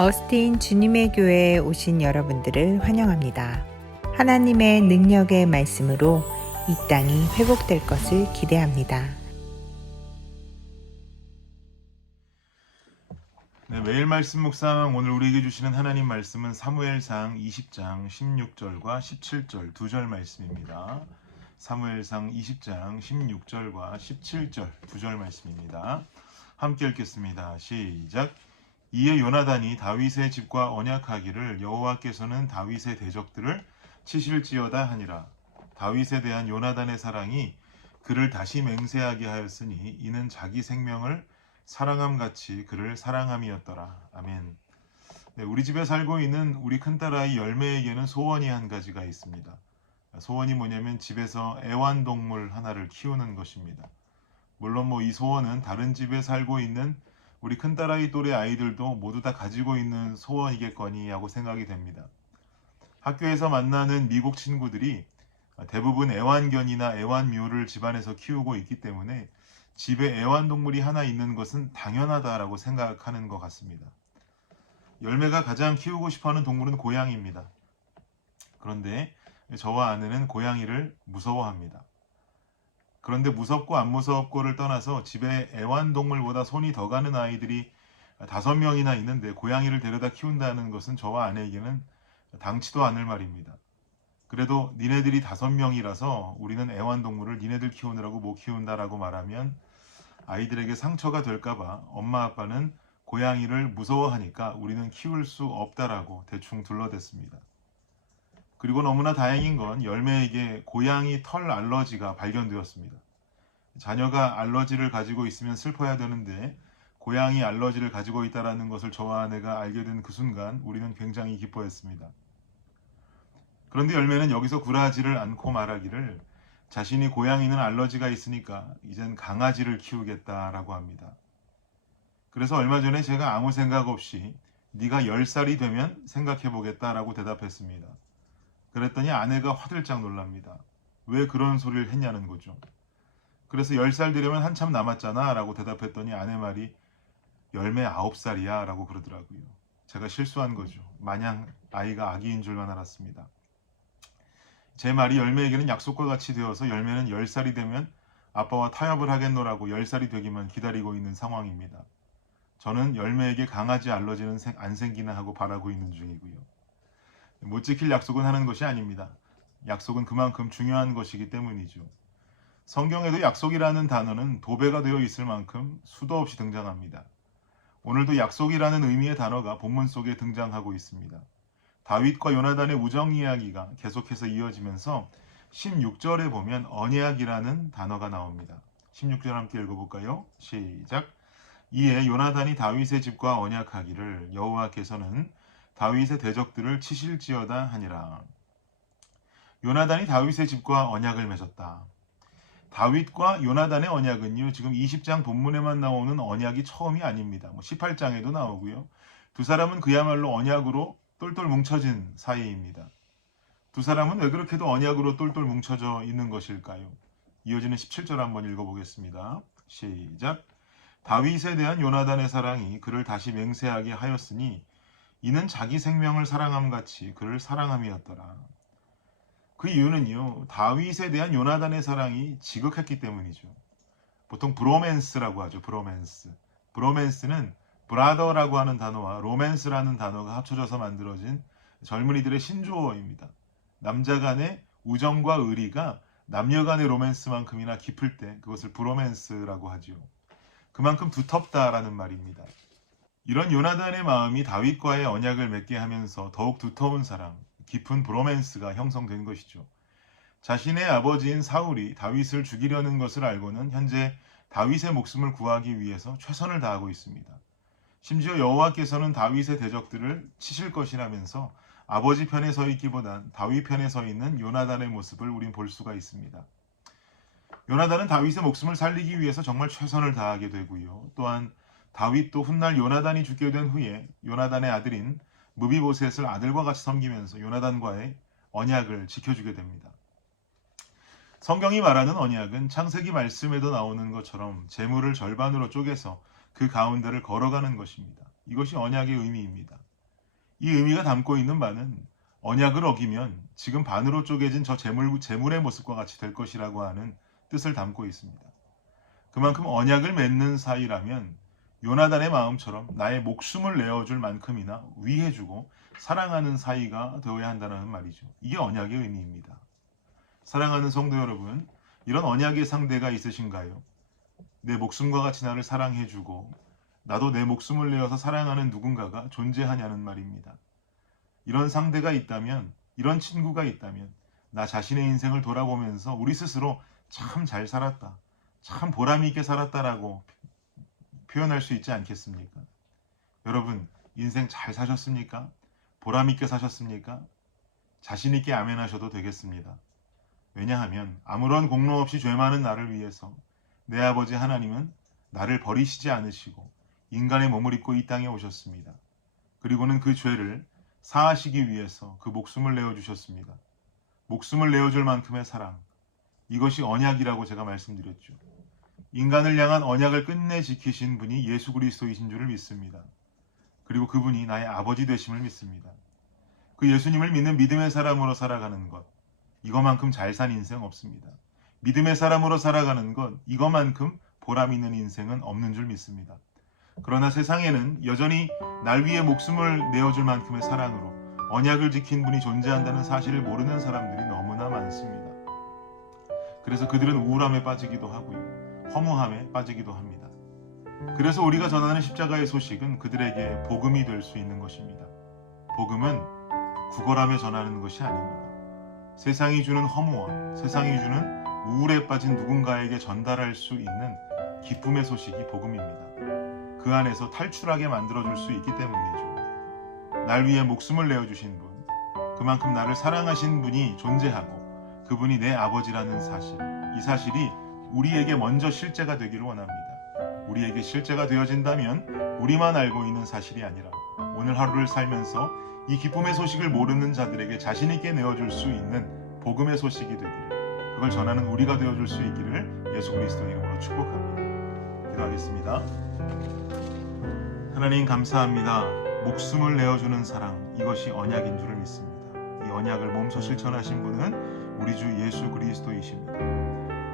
어스틴 주님의 교회에 오신 여러분들을 환영합니다. 하나님의 능력의 말씀으로 이 땅이 회복될 것을 기대합니다. 네, 매일 말씀 묵상 오늘 우리에게 주시는 하나님 말씀은 사무엘상 20장 16절과 17절 두 절 말씀입니다. 사무엘상 20장 16절과 17절 두 절 말씀입니다. 함께 읽겠습니다. 시작. 이에 요나단이 다윗의 집과 언약하기를 여호와께서는 다윗의 대적들을 치실지어다 하니라. 다윗에 대한 요나단의 사랑이 그를 다시 맹세하게 하였으니 이는 자기 생명을 사랑함같이 그를 사랑함이었더라. 아멘. 네, 우리 집에 살고 있는 우리 큰딸아이 열매에게는 소원이 한 가지가 있습니다. 소원이 뭐냐면 집에서 애완동물 하나를 키우는 것입니다. 물론 이 소원은 다른 집에 살고 있는 우리 큰딸아이 또래 아이들도 모두 다 가지고 있는 소원이겠거니 하고 생각이 됩니다. 학교에서 만나는 미국 친구들이 대부분 애완견이나 애완묘를 집안에서 키우고 있기 때문에 집에 애완동물이 하나 있는 것은 당연하다라고 생각하는 것 같습니다. 열매가 가장 키우고 싶어하는 동물은 고양이입니다. 그런데 저와 아내는 고양이를 무서워합니다. 그런데 무섭고 안 무섭고를 떠나서 집에 애완동물보다 손이 더 가는 아이들이 5명이나 있는데 고양이를 데려다 키운다는 것은 저와 아내에게는 당치도 않을 말입니다. 그래도 니네들이 5명이라서 우리는 애완동물을 니네들 키우느라고 못 키운다라고 말하면 아이들에게 상처가 될까봐 엄마 아빠는 고양이를 무서워하니까 우리는 키울 수 없다라고 대충 둘러댔습니다. 그리고 너무나 다행인 건 열매에게 고양이 털 알러지가 발견되었습니다. 자녀가 알러지를 가지고 있으면 슬퍼야 되는데 고양이 알러지를 가지고 있다는 것을 저와 아내가 알게 된 그 순간 우리는 굉장히 기뻐했습니다. 그런데 열매는 여기서 굴하지를 않고 말하기를 자신이 고양이는 알러지가 있으니까 이젠 강아지를 키우겠다라고 합니다. 그래서 얼마 전에 제가 아무 생각 없이 네가 10살이 되면 생각해보겠다라고 대답했습니다. 그랬더니 아내가 화들짝 놀랍니다. 왜 그런 소리를 했냐는 거죠. 그래서 10살 되려면 한참 남았잖아 라고 대답했더니 아내 말이 열매 9살이야 라고 그러더라고요. 제가 실수한 거죠. 마냥 아이가 아기인 줄만 알았습니다. 제 말이 열매에게는 약속과 같이 되어서 열매는 10살이 되면 아빠와 타협을 하겠노라고 10살이 되기만 기다리고 있는 상황입니다. 저는 열매에게 강아지 알러지는 안 생기나 하고 바라고 있는 중이고요. 못 지킬 약속은 하는 것이 아닙니다. 약속은 그만큼 중요한 것이기 때문이죠. 성경에도 약속이라는 단어는 도배가 되어 있을 만큼 수도 없이 등장합니다. 오늘도 약속이라는 의미의 단어가 본문 속에 등장하고 있습니다. 다윗과 요나단의 우정 이야기가 계속해서 이어지면서 16절에 보면 언약이라는 단어가 나옵니다. 16절 함께 읽어볼까요? 시작. 이에 요나단이 다윗의 집과 언약하기를 여호와께서는 다윗의 대적들을 치실지어다 하니라. 요나단이 다윗의 집과 언약을 맺었다. 다윗과 요나단의 언약은요, 지금 20장 본문에만 나오는 언약이 처음이 아닙니다. 18장에도 나오고요. 두 사람은 그야말로 언약으로 똘똘 뭉쳐진 사이입니다. 두 사람은 왜 그렇게도 언약으로 똘똘 뭉쳐져 있는 것일까요? 이어지는 17절 한번 읽어보겠습니다. 시작. 다윗에 대한 요나단의 사랑이 그를 다시 맹세하게 하였으니 이는 자기 생명을 사랑함같이 그를 사랑함이었더라. 그 이유는요, 다윗에 대한 요나단의 사랑이 지극했기 때문이죠. 보통 브로맨스라고 하죠. 브로맨스는 브라더라고 하는 단어와 로맨스라는 단어가 합쳐져서 만들어진 젊은이들의 신조어입니다. 남자 간의 우정과 의리가 남녀 간의 로맨스만큼이나 깊을 때 그것을 브로맨스라고 하죠. 그만큼 두텁다라는 말입니다. 이런 요나단의 마음이 다윗과의 언약을 맺게 하면서 더욱 두터운 사랑, 깊은 브로맨스가 형성된 것이죠. 자신의 아버지인 사울이 다윗을 죽이려는 것을 알고는 현재 다윗의 목숨을 구하기 위해서 최선을 다하고 있습니다. 심지어 여호와께서는 다윗의 대적들을 치실 것이라면서 아버지 편에 서 있기보단 다윗 편에 서 있는 요나단의 모습을 우린 볼 수가 있습니다. 요나단은 다윗의 목숨을 살리기 위해서 정말 최선을 다하게 되고요. 또한 다윗도 훗날 요나단이 죽게 된 후에 요나단의 아들인 무비보셋을 아들과 같이 섬기면서 요나단과의 언약을 지켜주게 됩니다. 성경이 말하는 언약은 창세기 말씀에도 나오는 것처럼 재물을 절반으로 쪼개서 그 가운데를 걸어가는 것입니다. 이것이 언약의 의미입니다. 이 의미가 담고 있는 바는 언약을 어기면 지금 반으로 쪼개진 저 재물의 모습과 같이 될 것이라고 하는 뜻을 담고 있습니다. 그만큼 언약을 맺는 사이라면 요나단의 마음처럼 나의 목숨을 내어줄 만큼이나 위해주고 사랑하는 사이가 되어야 한다는 말이죠. 이게 언약의 의미입니다. 사랑하는 성도 여러분, 이런 언약의 상대가 있으신가요? 내 목숨과 같이 나를 사랑해주고 나도 내 목숨을 내어서 사랑하는 누군가가 존재하냐는 말입니다. 이런 상대가 있다면, 이런 친구가 있다면 나 자신의 인생을 돌아보면서 우리 스스로 참 잘 살았다, 참 보람 있게 살았다라고 표현할 수 있지 않겠습니까? 여러분, 인생 잘 사셨습니까? 보람 있게 사셨습니까? 자신 있게 아멘하셔도 되겠습니다. 왜냐하면 아무런 공로 없이 죄 많은 나를 위해서 내 아버지 하나님은 나를 버리시지 않으시고 인간의 몸을 입고 이 땅에 오셨습니다. 그리고는 그 죄를 사하시기 위해서 그 목숨을 내어주셨습니다. 목숨을 내어줄 만큼의 사랑, 이것이 언약이라고 제가 말씀드렸죠. 인간을 향한 언약을 끝내 지키신 분이 예수 그리스도이신 줄을 믿습니다. 그리고 그분이 나의 아버지 되심을 믿습니다. 그 예수님을 믿는 믿음의 사람으로 살아가는 것, 이것만큼 잘 산 인생 없습니다. 믿음의 사람으로 살아가는 것, 이것만큼 보람 있는 인생은 없는 줄 믿습니다. 그러나 세상에는 여전히 날 위해 목숨을 내어줄 만큼의 사랑으로 언약을 지킨 분이 존재한다는 사실을 모르는 사람들이 너무나 많습니다. 그래서 그들은 우울함에 빠지기도 하고요. 허무함에 빠지기도 합니다. 그래서 우리가 전하는 십자가의 소식은 그들에게 복음이 될 수 있는 것입니다. 복음은 구걸하며 전하는 것이 아닙니다. 세상이 주는 허무와 세상이 주는 우울에 빠진 누군가에게 전달할 수 있는 기쁨의 소식이 복음입니다. 그 안에서 탈출하게 만들어줄 수 있기 때문이죠. 날 위해 목숨을 내어주신 분, 그만큼 나를 사랑하신 분이 존재하고 그분이 내 아버지라는 사실, 이 사실이 우리에게 먼저 실제가 되기를 원합니다. 우리에게 실제가 되어진다면 우리만 알고 있는 사실이 아니라 오늘 하루를 살면서 이 기쁨의 소식을 모르는 자들에게 자신 있게 내어줄 수 있는 복음의 소식이 되기를, 그걸 전하는 우리가 되어줄 수 있기를 예수 그리스도의 이름으로 축복합니다. 기도하겠습니다. 하나님 감사합니다. 목숨을 내어주는 사랑, 이것이 언약인 줄을 믿습니다. 이 언약을 몸소 실천하신 분은 우리 주 예수 그리스도이십니다.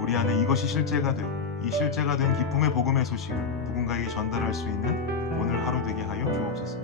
우리 안에 이것이 실제가 되어 이 실제가 된 기쁨의 복음의 소식을 누군가에게 전달할 수 있는 오늘 하루 되게 하여 주옵소서.